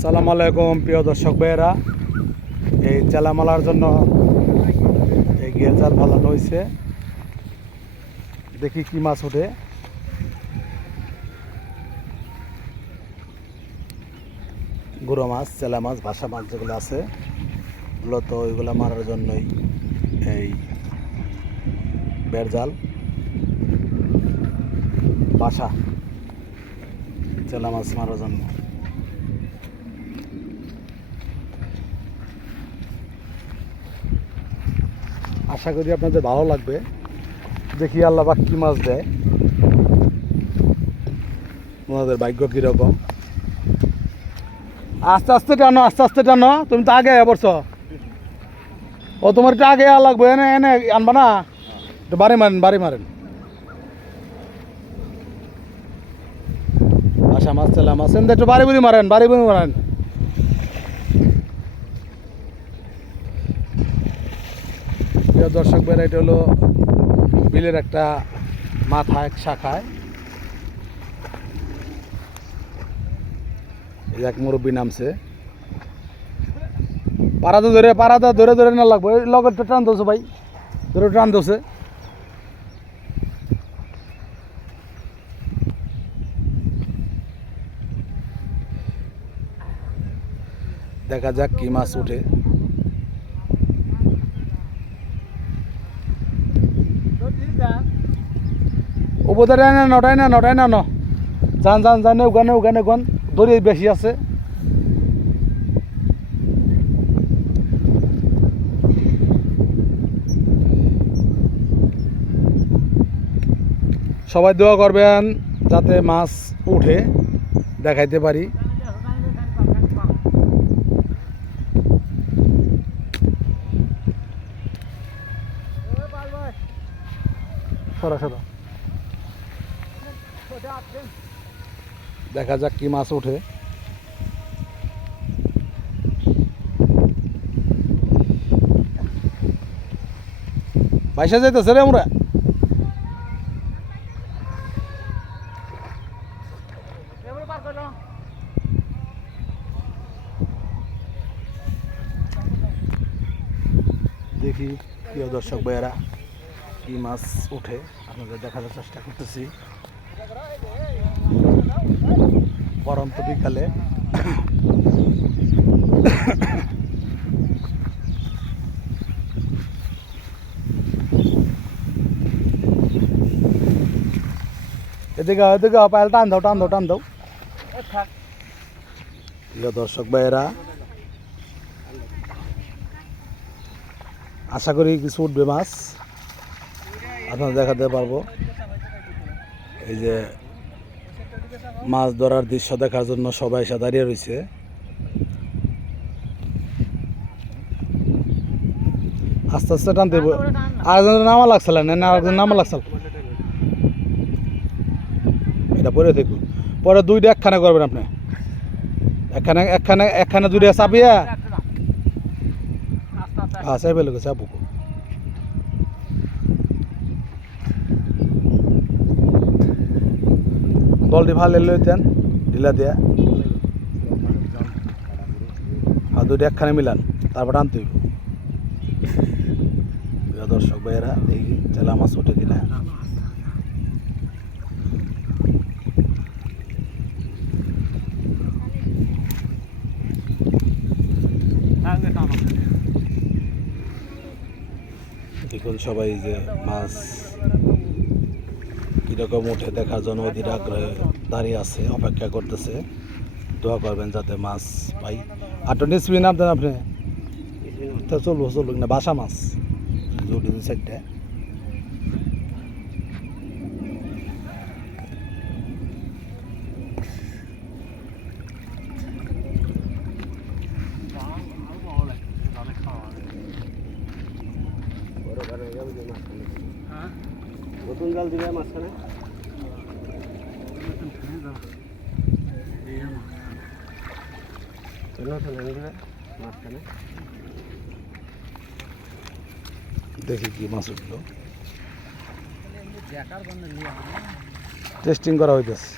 আসসালামু আলাইকুম প্রিয় দর্শক ভাইয়েরা, এই চালামালার জন্য এই গেল জাল ফালানো হয়েছে। দেখি কি মাছ ওঠে। গুঁড়ো মাছ, চেলা মাছ, ভাষা মাছ যেগুলো আছে মূলত ওইগুলো মারার জন্যই এই বেড় জাল, বাসা চেলা মাছ মারার জন্য। আশা করি আপনাদের ভালো লাগবে। দেখি আল্লাহ পাক কি মাছ দেয়, ওনাদের ভাগ্য কীরকম। আস্তে আস্তে টানো, আস্তে আস্তে টানো। তুমি তো আগে পড়ছ, ও তোমার একটু আগে লাগবে। এনে এনে আনবা না, একটু বাড়ি মারেন, বাড়ি মারেন। আশা মাছ, চেলা মাছ এনে একটু বাড়ি বুড়ি মারেন, বাড়ি বুড়ি মারেন। প্রিয় দর্শক ভাইরা, এটা হলো বিলের একটা মাথা, এক শাখায় এক মুরব্বী নামছে। পাড়াতে ধরে, পাড়াতে ধরে ধরে না লাগবে, লগের টান দোছে ভাই, ধরে টান দোছে। দেখা যাক কি মাছ উঠে। ওপরে না নটাই না, নটাই না ন যান যান যান, ওখানে ওখানে গন দড়ি বেশি আছে। সবাই দোয়া করবেন যাতে মাছ উঠে, দেখাইতে পারি। দেখা যাক কি মাছ ওঠে। বাইশা যাইতেছে রে আমরা। দেখি প্রিয় দর্শক ভাইয়েরা কি মাছ ওঠে, আপনাদের দেখানোর চেষ্টা করতেছি। পরন্ত বিকালে এদিকে এদিকে পায়েল টান দাও, টান দাও, টান দাও। প্রিয় দর্শক ভাইয়েরা, আশা করি কিছু উঠবে মাছ, আপনারা দেখাতে পারবো। এই যে মাছ ধরার দৃশ্য দেখার জন্য সবাই এসে দাঁড়িয়ে রয়েছে। আস্তে আস্তে টানতে, আরেকজন নামা লাগছিল না, আরেকজন নামা লাগছিল। এটা পরে দেখুন, পরে দুইটা একখানে করবেন আপনি, একখানে একখানে একখানে দুইটা চাপিয়া। হ্যাঁ চাইবে লোক চাপু। দলটি ভালো লইতেন ঢিলা দিয়া, আর দুইটা একখানে মিলান, তারপর টানতে হইব। দর্শক ভাইয়েরা, দেখি চেলা মাছ ওঠে কিনা। দেখুন সবাই যে মাছ কীরকম উঠে দেখার জন্য অধীর আগ্রহে দাঁড়িয়ে আছে, অপেক্ষা করতেছে। দোয়া করবেন যাতে মাছ পাই। আর তো নিসবি নাম দেন আপনি, তো চলবো চলুক না। বাসা মাছ দুটো চারটে। নতুন জাল দিবে মাঝখানে, মাঝখানে দেখি কি মাছ উঠলো। টেস্টিং করা হইতেছে।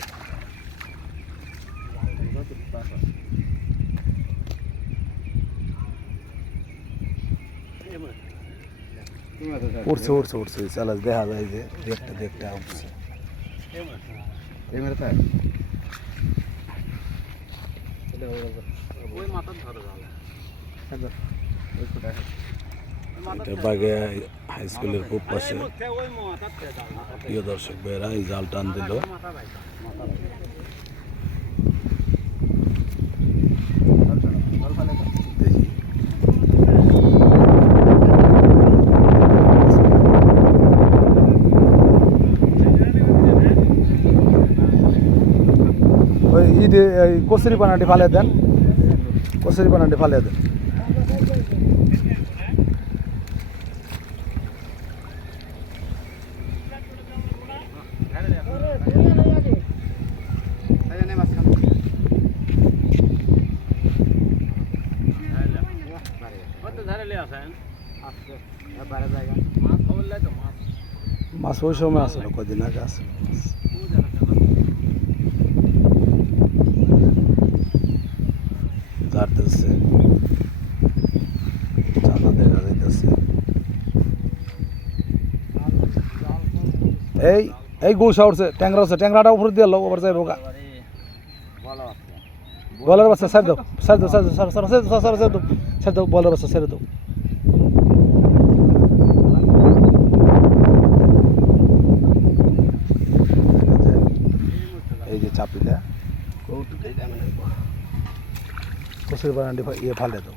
উঠছে উঠছে উঠছে চালাস দেখা যায় যে দেখতে দেখতে উঠছে এটা বাগে হাই স্কুলের খুব পাশে প্রিয় দর্শক ভাইয়েরা এই জাল টান দিল দেখি ওই ইডে এই কচুরি পানাটি ফালে দেন কচুরি পানাটি ফালে দেন মাছ ওই সময় আসলো কদিন আগে আসলো যাইতেছে চাঁদা দেখা যাইতেছে এই এই গুলশা উঠছে ট্যাংরা উঠছে ট্যাংরাটা উপরে দিয়ে লোক ওপর যাইব গা বলের বাচ্চা সাইড দাও সাইড দাও সাইড দাও সাইড দাও সাইড দাও সাইড দাও বলের বাচ্চা ছেড়ে দাও এই যে চাপিটা কচুরি বানানটি ইয়ে ফালে দাও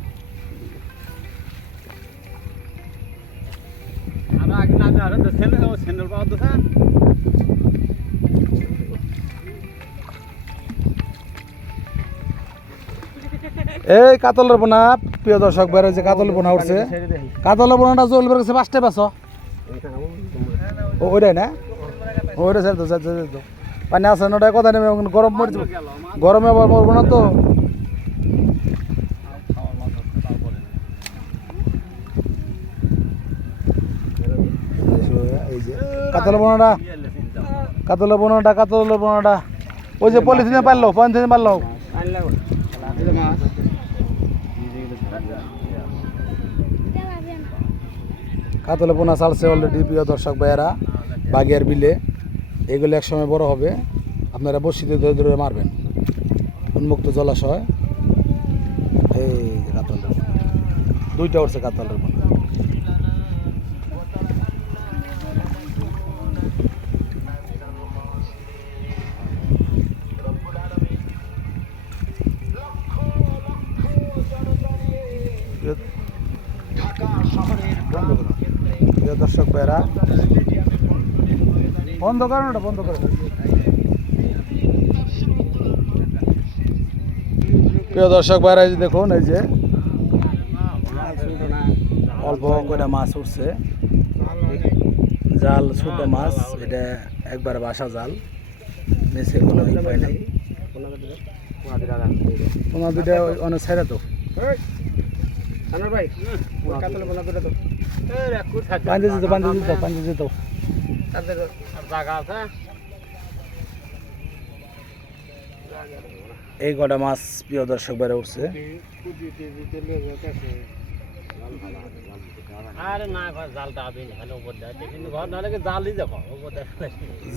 এই কাতলের বোনা প্রিয় দর্শক বের হয়েছে কাতলের বোনা উঠছে কাতলের বোনাটা চলবে গেছে 5টায় পাঁচশো ওইটাই না ওইটা ছেড়ে দাও ছেড়ে দাও পানি আছে না ওটা কথা নেবে গরম মরছে গরমে আবার মরবো না তো এই যে কাতলের বোনাটা ওই যে পলিথিনে পারলো কাতলে পোনা চালছে অলরেডি প্রিয় দর্শক ভাইয়েরা বাগের বিলে এগুলো একসময় বড় হবে আপনারা বসিতে ধরে ধরে মারবেন উন্মুক্ত জলাশয় এই কাতলের পোনা 2টা উঠছে কাতলের পোনা প্রিয় দর্শক ভাইরা বন্ধ করেন ওটা বন্ধ করে প্রিয় দর্শক ভাইরা এই যে দেখুন এই যে অল্প করে মাছ উঠছে জাল ছোট মাছ এটা একবার বাসা জাল নিচে কোনো উপায় নেই পোনা দুটা অনেক ছেড়ে তো এই কটা মাছ প্রিয় দর্শক বেড়ে উঠছে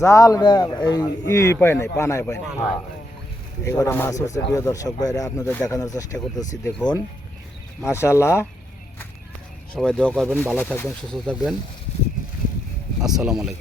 জাল এই পায় নাই পানায় পায় নাই এই কটা মাছ উঠছে প্রিয় দর্শক বাইরে আপনাদের দেখানোর চেষ্টা করতেছি দেখুন মাশাআল্লাহ সবাই দোয়া করবেন ভালো থাকবেন সুস্থ থাকবেন আসসালামু আলাইকুম